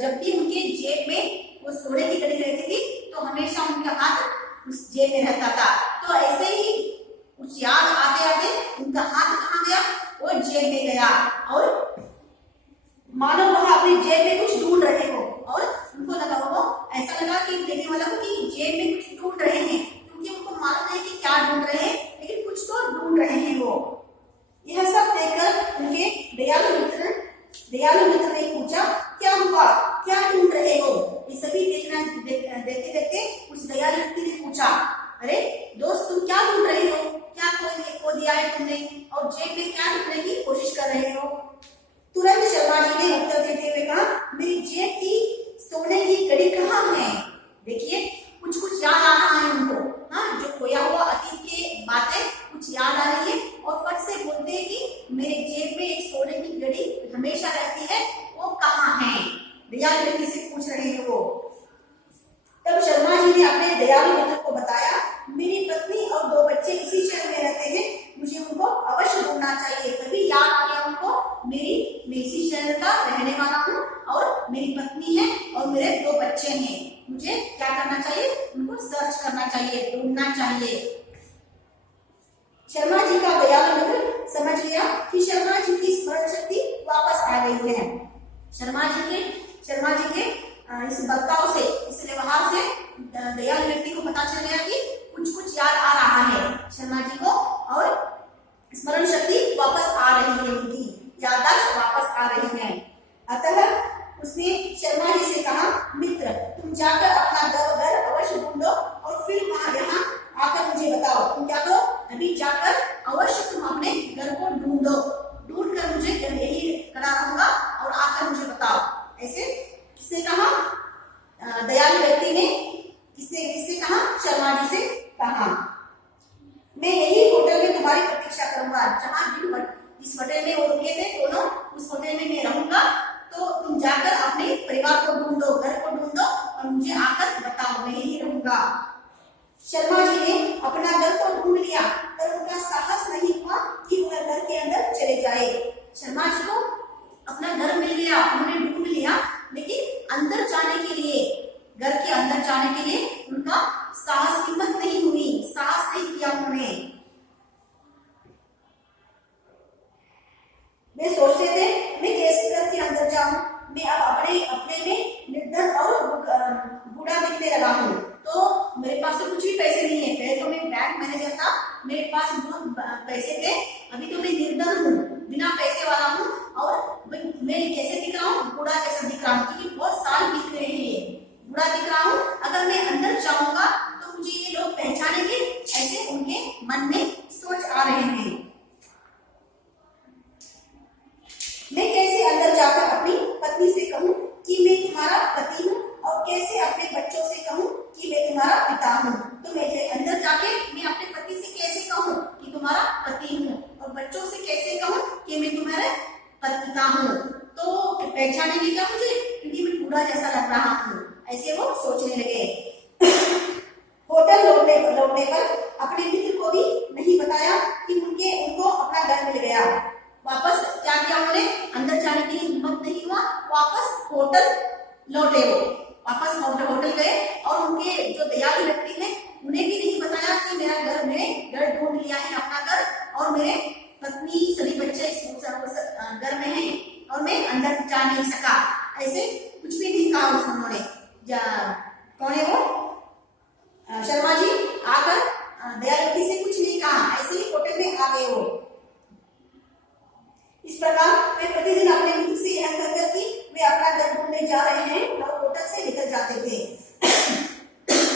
जब भी उनके जेब में वो सोने की कड़ी रहती थी तो हमेशा उनका हाथ उस जेब में रहता था। तो ऐसे ही कुछ याद आते आते उनका हाथ कहाँ गया, वो जेब में गया और मानो वह अपनी जेब में कुछ ढूंढ रहे हो, और उनको लगा, वो ऐसा लगा कि देखने वाला को कि जेब में कुछ ढूंढ रहे हैं, क्योंकि उनको मालूम नहीं कि क्या ढूंढ रहे हैं, लेकिन कुछ तो ढूंढ रहे हैं वो। यह सब देखकर उनके दयालु मित्र ने पूछा, क्या हुआ, क्या ढूंढ रहे हो? ये सभी देखते देखते उस दयालु व्यक्ति ने पूछा, अरे दोस्त तुम क्या ढूंढ रहे हो, क्या कोई खो दिया है तुमने, और जेब में क्या ढूंढने की कोशिश कर रहे हो? तुरंत शर्मा जी ने उत्तर देते हुए कहा, मेरी जेब की सोने की कड़ी कहाँ है? देखिए कुछ कुछ याद आ रहा है उनको, हाँ, जो खोया हुआ अतीत के बातें कुछ याद आ रही है, और फट से बोलते हैं कि मेरे जेब में एक सोने की कड़ी हमेशा रहती है, वो कहाँ है? दयालु व्यक्ति से पूछ रहे हैं वो। तब शर्मा जी ने अपने दयालु मित्र को बताया, मेरी पत्नी और 2 बच्चे इसी शहर में रहते हैं, मुझे उनको अवश्य ढूंढना चाहिए। तभी याद आ गया उनको, मैं इसी शहर का रहने वाला हूँ और मेरी पत्नी है और मेरे 2 बच्चे हैं, मुझे क्या करना चाहिए, उनको सर्च करना चाहिए, ढूंढना चाहिए। शर्मा जी का दयालु मित्र समझ गया कि शर्मा जी की स्मरण शक्ति वापस आ गई है। शर्मा जी के इस बर्ताव से, इस व्यवहार से दयालु व्यक्ति को पता चल गया कि कुछ कुछ याद आ रहा है शर्मा जी को, और स्मरण शक्ति वापस आ रही है, उनकी याददाश्त वापस आ रही है। अतः उसने शर्मा जी से कहा, मित्र तुम जाकर अपना घर अवश्य ढूंढो और फिर यहाँ आकर मुझे बताओ। तुम क्या करो, अभी जाकर अवश्य तुम अपने घर को ढूंढो, ढूंढ कर मुझे यही खड़ा रहूंगा और आकर मुझे बताओ। ऐसे किसने कहा, दयालु व्यक्ति ने किसने कहा, शर्मा जी से कहा। मैं यही होटल में तुम्हारी प्रतीक्षा करूंगा, जहाँ इस होटल में वो रुके थे दोनों, उस होटल में मैं रहूंगा, तो तुम जाकर अपने परिवार को ढूंढो, घर को ढूंढो और मुझे आकर बताओ, मैं यही रहूंगा। शर्मा जी ने अपना घर तो ढूंढ लिया, पर उनका साहस नहीं हुआ कि वह घर के अंदर चले जाए। शर्मा जी को अपना घर मिल गया, उन्होंने ढूंढ लिया, लेकिन अंदर जाने के लिए, घर के अंदर जाने के लिए उनका साहस, हिम्मत नहीं हुई, साहस नहीं किया उन्होंने। वे सोचते थे, मैं कैसे घर के अंदर जाऊं, मैं अब अपने में निर्धन और बूढ़ा दिखने लगा हूँ, तो मेरे पास तो कुछ भी पैसे नहीं है। पहले तो मैं बैंक मैनेजर था, मेरे पास बहुत पैसे थे, अभी तो मैं निर्धन हूँ, बिना पैसे वाला हूँ, और मैं कैसे दिख रहा हूँ, बूढ़ा जैसा दिख रहा हूँ, क्योंकि बहुत साल बीत रहे हैं, बूढ़ा दिख रहा हूँ। अगर मैं अंदर जाऊंगा तो मुझे ये लोग पहचानेंगे, ऐसे उनके मन में सोच आ रहे हैं। कि मैं तुम्हारा पिता हूँ, तो पहचानेंगे क्या मुझे, क्योंकि मैं बूढ़ा जैसा लग रहा हूँ। ऐसे वो सोचने लगे। होटल लौटने पर अपने मित्र को भी नहीं बताया कि उनको अपना घर मिल गया। वापस क्या किया उन्होंने, अंदर जाने के लिए हिम्मत नहीं हुआ, वापस होटल लौटे। वो वापस होटल गए और उनके जो दयालु व्यक्ति है उन्हें भी नहीं बताया कि मेरा घर, मैंने घर ढूंढ लिया है, अपना घर, और मेरे पत्नी सभी बच्चे इस घर में हैं और मैं अंदर जा नहीं सका। ऐसे कुछ भी नहीं कहा उन्होंने। कौन है वो, शर्मा जी आकर दयालु से कुछ नहीं कहा, ऐसे ही होटल में आ गए वो। इस प्रकार वे प्रतिदिन अपने मित्र से यह कहकर कि वे अपना घर ढूंढने जा रहे हैं और होटल से निकल जाते थे।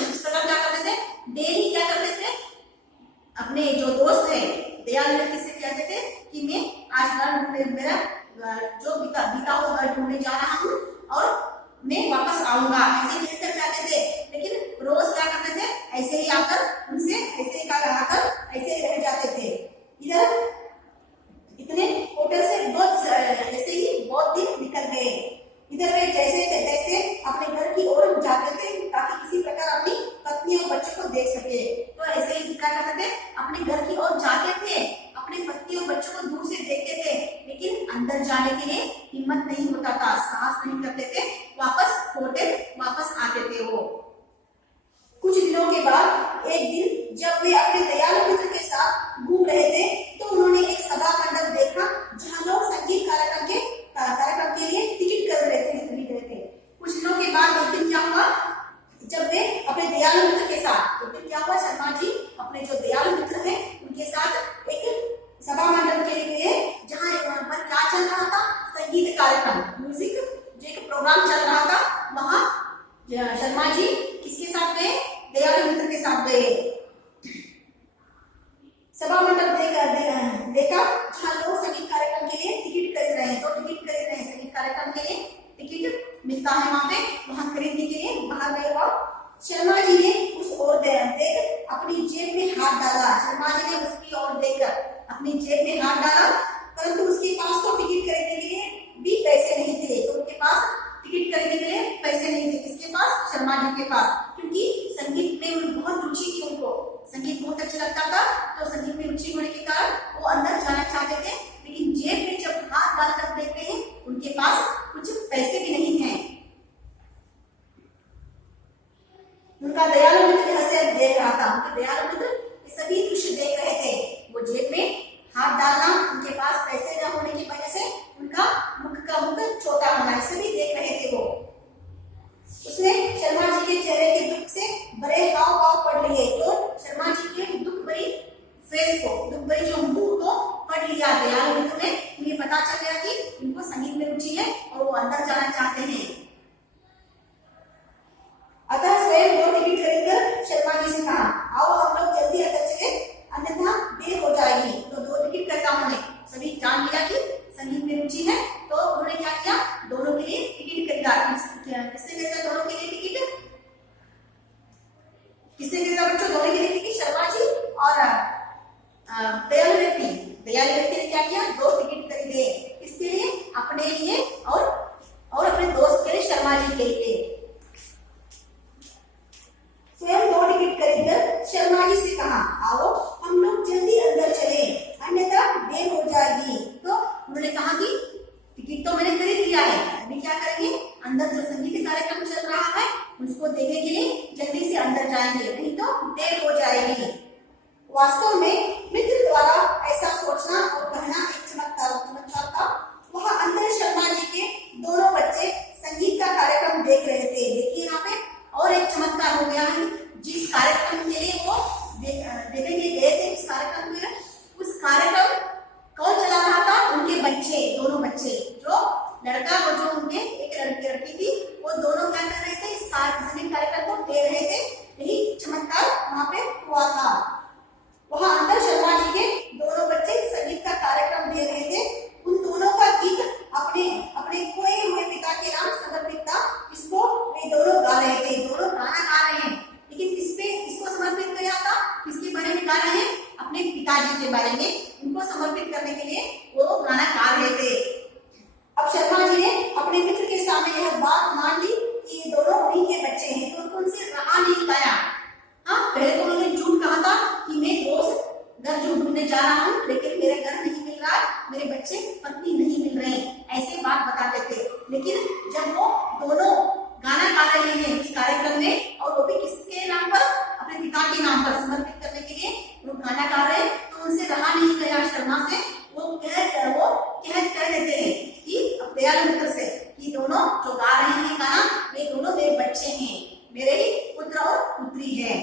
इस प्रकार क्या करते थे, डेली क्या करते थे, अपने जो दोस्त है दयालु व्यक्ति से कहते थे कि मैं आज घर ढूंढने, मेरा जो बीता हुआ घर ढूंढने जा रहा हूँ और मैं वापस आऊंगा, ऐसे कहकर जाते थे। लेकिन रोज क्या करते थे, ऐसे ही आकर उनसे ऐसे ही आकर ऐसे ही रह जाते थे। इधर इतने होटल से बहुत ऐसे ही बहुत दिन निकल गए। इधर वे जैसे जैसे अपने घर की ओर जाते थे ताकि किसी प्रकार अपनी पत्नी और बच्चों को देख सके। तो ऐसे ही क्या करते थे, अपने घर की ओर जाते थे, अपने पत्नी और बच्चों को दूर से देखते थे, लेकिन अंदर जाने के लिए हिम्मत नहीं होता था, साहस नहीं करते थे, वापस होटल वापस आते थे वो। कुछ दिनों के बाद एक दिन जब वे अपने दयालु मित्र के साथ घूम रहे थे तो उन्होंने एक सभा मंडप देखा जहां लोग संगीत कार्यक्रम के लिए टिकट खरीद रहे थे। कुछ दिनों के बाद एक दिन क्या हुआ, जब वे अपने दयालु मित्र के साथ, एक दिन क्या हुआ, शर्मा जी अपने जो दयालु मित्र हैं उनके साथ एक सभा मंडप के लिए गए जहाँ पर क्या चल रहा था, संगीत कार्यक्रम, म्यूजिक जो एक प्रोग्राम चल रहा था। वहां शर्मा जी किसके साथ गए, दयालु मित्र के साथ गए। सभा मंडप देखा जहाँ लोग संगीत कार्यक्रम के लिए टिकट खरीद रहे हैं। तो टिकट खरीद रहे हैं, संगीत कार्यक्रम के लिए टिकट मिलता है वहां पे, वहां खरीदने के लिए बाहर गए। और शर्मा जी ने उस ओर देख अपनी जेब में हाथ डाला। शर्मा जी ने उसकी ओर देखकर अपनी जेब में हाथ डाला, परंतु उसके पास तो टिकट खरीदने के लिए भी पैसे नहीं थे। तो उनके पास टिकट खरीदने के लिए पैसे नहीं थे, किसके पास, शर्मा जी के पास, क्योंकि संगीत में बहुत रुचि थी, उनको संगीत बहुत अच्छा लगता था। तो संगीत में रुचि होने के कारण वो अंदर जाना चाहते थे, लेकिन जेब में जब हाथ डालकर देखते हैं उनके पास कुछ पैसे भी नहीं हैं। उनका दयालु मित्र ऐसे देख रहा था, उनके दयालु मित्र सभी दृश्य देख रहे थे। वो जेब में हाथ डालना, उनके पास पैसे न होने की वजह से उनका मुख छोटा होना, सभी देख रहे थे वो। उसने शर्मा जी के चेहरे के दुख से बड़े हाव पढ़ लिए। तो शर्मा जी के दुख भरी फेस को, दुख भरी जो मुंह को पढ़ लिया दयालु मित्र ने। उन्हें पता चल गया कि इनको संगीत में रुचि है और वो अंदर जाना चाहते हैं। अतः स्वयं वो टिकट खरीदकर शर्मा जी से कहा, आओ हम लोग जल्दी अंदर चले, अन्यथा देर हो जाएगी। तो 2 टिकट खरीदा उन्होंने। सभी जान लिया कि संगीत में रुचि है, तो उन्होंने क्या किया, दोनों के लिए टिकट खरीदा। किसने खरीदा दोनों के लिए टिकट, किसने खरीदा बच्चों दोनों के लिए टिकट, शर्मा जी और दयालु व्यक्ति ने क्या किया, 2 टिकट खरीदे। किसके लिए, अपने लिए और अपने दोस्त के लिए, शर्मा जी के लिए। स्वयं 2 टिकट खरीदकर शर्मा जी से कहा, आओ हम लोग जल्दी अंदर चले, अन्यथा देर हो जाएगी। तो उन्होंने कहा कि टिकट तो मैंने खरीद लिया है, अभी क्या करेंगे, अंदर जो संगीत कार्यक्रम चल रहा है उसको देखने के लिए जल्दी से अंदर जाएंगे, नहीं तो देर हो जाएगी। वास्तव में मित्र द्वारा ऐसा सोचना और कहना एक चमत्कार था। वहां अंदर शर्मा जी के दोनों बच्चे संगीत का कार्यक्रम देख रहे थे। देखिए यहाँ पे और एक चमत्कार हो गया है। जिस कार्यक्रम के लिए वो देखने के लिए गए थे, उस कार्यक्रम में, उस कार्यक्रम कौन चला रहा था, उनके बच्चे, दोनों बच्चे, जो लड़का और जो उनके एक लड़की थी, वो दोनों क्या कर रहे थे, इस संगीत कार्यक्रम को देख रहे थे। यही चमत्कार वहां पे हुआ था। वहां अंदर शर्मा जी के दोनों बच्चे संगीत का कार्यक्रम दे रहे थे। उन दोनों का गीत अपने खोए हुए पिता के नाम समर्पित था। इसको वे दोनों गा रहे थे, दोनों गाना गा रहे हैं, लेकिन किसको समर्पित किया था, किसके बारे में गा रहे हैं, अपने पिताजी के बारे में। उनको समर्पित करने के लिए वो गाना पत्नी नहीं मिल रहे, ऐसे बात बताते थे। लेकिन जब वो दोनों गाना गा रहे हैं इस कार्यक्रम में, और वो भी किसके नाम पर, अपने पिता के नाम पर समर्पित करने के लिए वो गाना गा रहे हैं, तो उनसे रहा नहीं गया शर्मा से। वो कह देते हैं कि दयालु मित्र से कि दोनों जो गा रहे हैं गाना, वे दोनों मेरे बच्चे हैं, मेरे ही पुत्र और पुत्री हैं।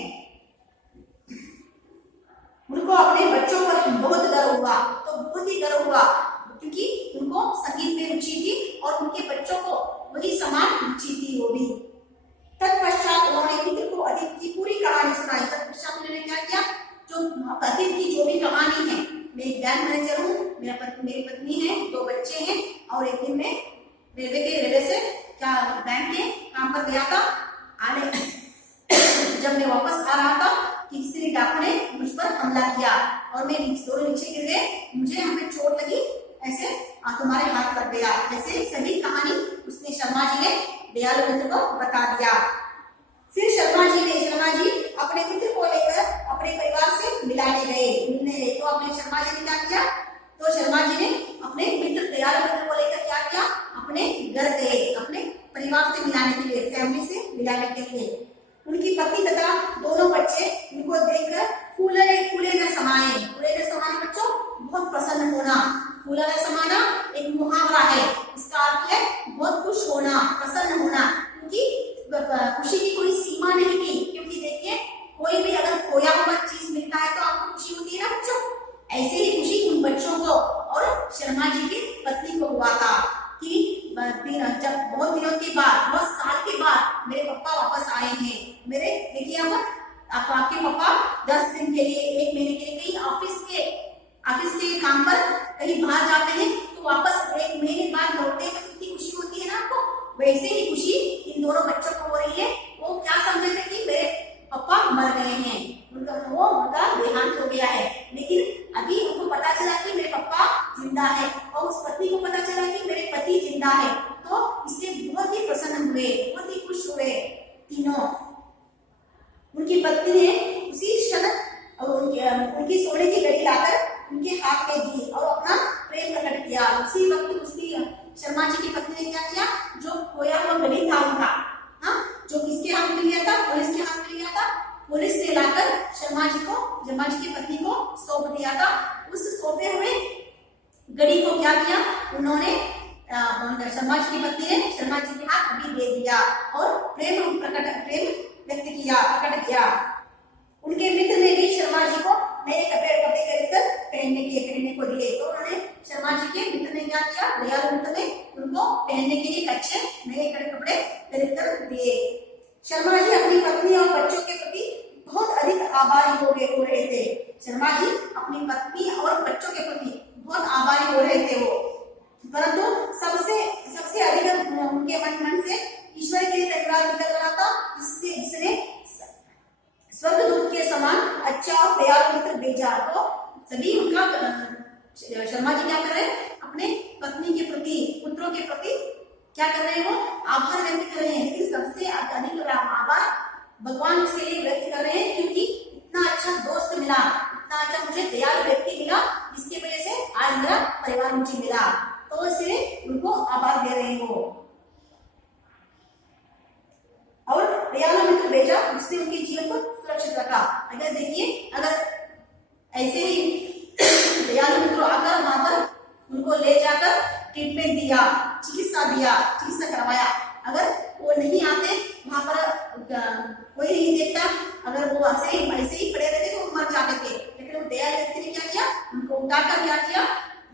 उनको अपने बच्चों पर बहुत गर्व हुआ, तो बहुत ही गर्व हुआ, क्योंकि उनको संगीत में रुचि थी और उनके बच्चों को वही समान रुचि थी वो भी। तत्पश्चात उन्होंने मित्र को अदिति की पूरी कहानी सुनाई। तत्पश्चात उन्होंने क्या किया, जो अदिति की जो भी कहानी है, मैं एक बैंक मैनेजर हूँ, मेरी पत्नी है, 2 बच्चे हैं, और एक दिन में रेलवे से क्या बैंक के काम पर गया था। जब मैं वापस आ रहा था कि किसी डाकू ने मुझ पर हमला किया और मैं दोनों नीचे गिर गए, मुझे यहाँ पे चोट लगी, ऐसे तुम्हारे हाथ लग गया। ऐसे सभी कहानी उसने शर्मा जी ने दयालु मित्र को बता दिया। फिर शर्मा जी अपने मित्र को लेकर अपने परिवार से मिलने गए। तो अपने शर्मा जी ने क्या किया, तो शर्मा जी ने अपने मित्र दयालु मित्र को लेकर क्या किया, अपने घर गए, अपने परिवार से मिलाने के लिए, फैमिली से मिलाने के लिए। उनकी पत्नी तथा दोनों बच्चे उनको देखकर फूले न समाए बच्चों बहुत प्रसन्न होना। फूला न समाना एक मुहावरा है, इसका अर्थ है बहुत खुश होना, प्रसन्न होना, क्योंकि खुशी की कोई सीमा नहीं थी। क्योंकि देखिए, कोई भी अगर खोया हुआ चीज मिलता है तो आपको खुशी होती है ना बच्चों, ऐसे ही खुशी उन बच्चों को और शर्मा जी की पत्नी को हुआ था कि जब बहुत दिनों के बाद, बहुत साल के बाद मेरे पापा वापस आए हैं। मेरे देखिए, आपके पापा 10 दिन के लिए, 1 महीने के लिए कहीं ऑफिस के काम पर कहीं बाहर जाते हैं, तो वापस 1 महीने बाद लौटते तो कितनी खुशी होती है ना आपको, वैसे ही खुशी इन दोनों बच्चों को हो रही है। वो क्या समझे थे कि मेरे पापा मर गए हैं, उनका देहांत हो गया है, लेकिन अभी उनको पता चला कि मेरे पापा जिंदा है, और उस पत्नी को पता चला कि मेरे पति जिंदा है, तो इससे बहुत ही प्रसन्न हुए, बहुत ही खुश हुए तीनों। उनकी पत्नी ने उसी क्षण उनकी सोने की घड़ी लाकर उनके हाथ में दी और अपना प्रेम प्रकट किया। उसी वक्त उसकी शर्मा जी की पत्नी ने क्या किया, जो खोया हुआ घड़ी था उनका, जो किसके हाथ में लिया था, पुलिस के हाथ में लिया था, पुलिस ने लाकर शर्मा जी की पत्नी को सौंप दिया था। उस सौंपे हुए घड़ी को क्या किया उन्होंने, शर्मा जी की पत्नी ने शर्मा जी के हाथ अभी दे दिया और प्रेम व्यक्त किया, प्रकट किया। उनके मित्र ने भी शर्मा जी को नए कपड़े खरीदकर पहनने को दिए। तो उन्होंने शर्मा जी के मित्र ने क्या किया, दयालु मित्र ने उनको पहनने के लिए अच्छे नए कपड़े खरीदकर दिए। शर्मा जी अपनी पत्नी और बच्चों के प्रति बहुत अधिक आभारी हो रहे थे। शर्मा जी अपनी पत्नी और बच्चों के प्रति बहुत आभारी हो रहे थे वो, परंतु सबसे अधिक उनके मन से ईश्वर के लिए धन्यवाद निकल रहा था, जिसने स्वर्गदूत के समान अच्छा और दयालु मित्र भेजा। तो सभी उनका शर्मा जी क्या कर रहे हैं, अपने पत्नी के प्रति, पुत्रों के प्रति क्या कर रहे हैं, वो आभार व्यक्त कर रहे हैं। लेकिन सबसे अधिक आभार भगवान के लिए व्यक्त कर रहे हैं, क्योंकि इतना अच्छा दोस्त मिला, इतना अच्छा मुझे दयालु व्यक्ति मिला, जिसकी वजह से आज मेरा परिवार मुझे मिला, तो इसलिए उनको आभार दे रहे हैं वो। और दयालु मित्र भेजा, उसने उनके जीवन को सुरक्षित रखा। अगर देखिए, अगर ऐसे ही दयालु मित्र आकर वहां पर उनको ले जाकर ट्रीटमेंट दिया, चिकित्सा करवाया, अगर वो नहीं आते वहां पर, कोई नहीं देखता, अगर वो ऐसे ही पड़े रहते तो वो मर जाते थे। लेकिन वो दयालु व्यक्ति ने क्या किया, उनको उठाकर क्या किया,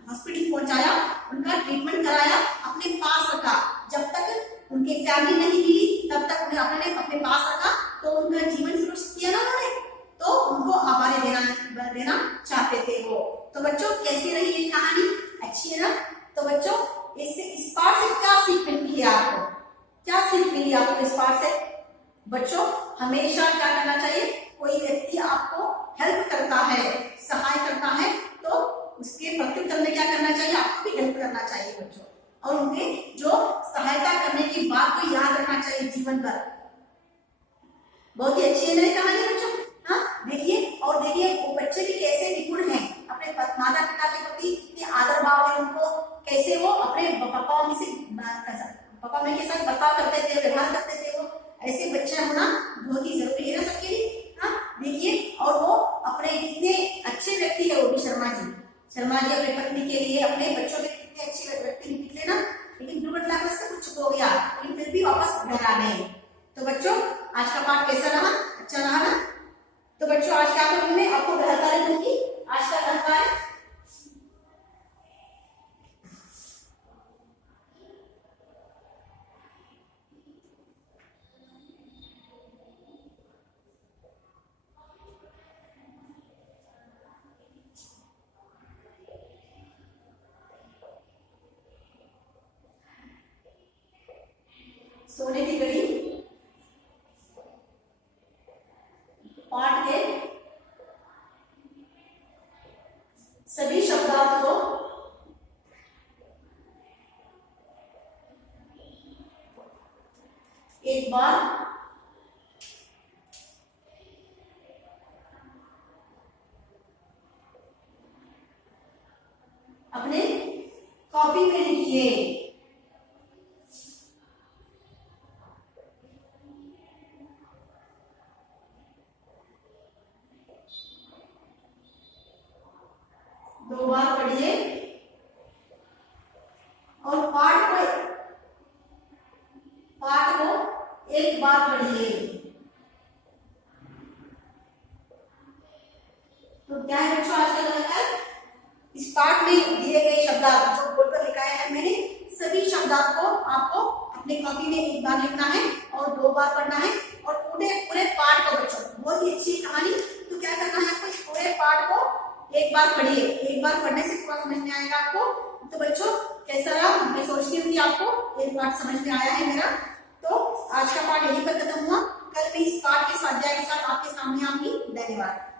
हॉस्पिटल पहुंचाया, उनका ट्रीटमेंट कराया, अपने पास रखा। जब तक उनकी फैमिली नहीं मिली तब तक उन्हें अपने पास रखा, तो उनका जीवन सुरक्षित किया ना उन्होंने, तो उनको आभारी देना चाहते थे वो। तो बच्चों, कैसी रही ये कहानी, अच्छी है ना? तो बच्चों, इस पाठ से क्या सीख मिलती है आपको, क्या सीख मिली आपको इस पाठ से? बच्चों, हमेशा क्या करना चाहिए, कोई व्यक्ति आपको हेल्प करता है, सहाय करता है, तो उसके प्रत्युत्तर में क्या करना चाहिए, आपको भी हेल्प करना चाहिए बच्चों, और उनके जो सहायता करने की बात को याद रखना चाहिए जीवन भर। बहुत ही अच्छी है ना कहानी बच्चों। देखिए, और देखिए वो बच्चे भी कैसे निपुण हैं, अपने माता पिता के प्रति कितने आदर भाव है उनको, पापा मम्मी के साथ बर्ताव करते थे, व्यवहार करते थे, वो ऐसे बच्चा होना बहुत ही जरूरी है ना सबके लिए। हाँ देखिए, और वो अपने कितने अच्छे व्यक्ति है, वो भी शर्मा जी अपने पत्नी के लिए, अपने बच्चों के कितने अच्छे व्यक्ति निकले ना। लेकिन दुर्घटनाग्रस्त से कुछ हो गया, लेकिन फिर भी वापस घर आ गए। तो बच्चों आज का पाठ कैसा रहा? अच्छा रहा ना? तो बच्चों आज क्या करूंगी मैं आपको गृह कार्य दूंगी। आज का गृह कार्य सोने की घड़ी पाठ के सभी शब्दार्थ को एक बार अपने कॉपी में लिखिए। दो बार पढ़िए और पाठ को एक बार पढ़िए। तो क्या है बच्चों आज का गृह कार्य? इस पाठ में दिए गए शब्दार्थ जो बोर्ड पर लिखाए हैं मैंने, सभी शब्दार्थ को आपको अपने कॉपी में एक बार लिखना है और 2 बार पढ़ना है। और पूरे पाठ को बच्चों, बहुत ही अच्छी कहानी, तो क्या करना है आपको, इस पूरे पाठ को एक बार पढ़िए। एक बार पढ़ने से पूरा समझ में आएगा आपको। तो बच्चों कैसा रहा? मैं सोचती हूँ कि आपको एक पाठ समझ में आया है मेरा। तो आज का पाठ यहीं पर खत्म हुआ। कल मैं इस पाठ के स्वाध्याय के साथ आपके सामने आऊंगी। धन्यवाद।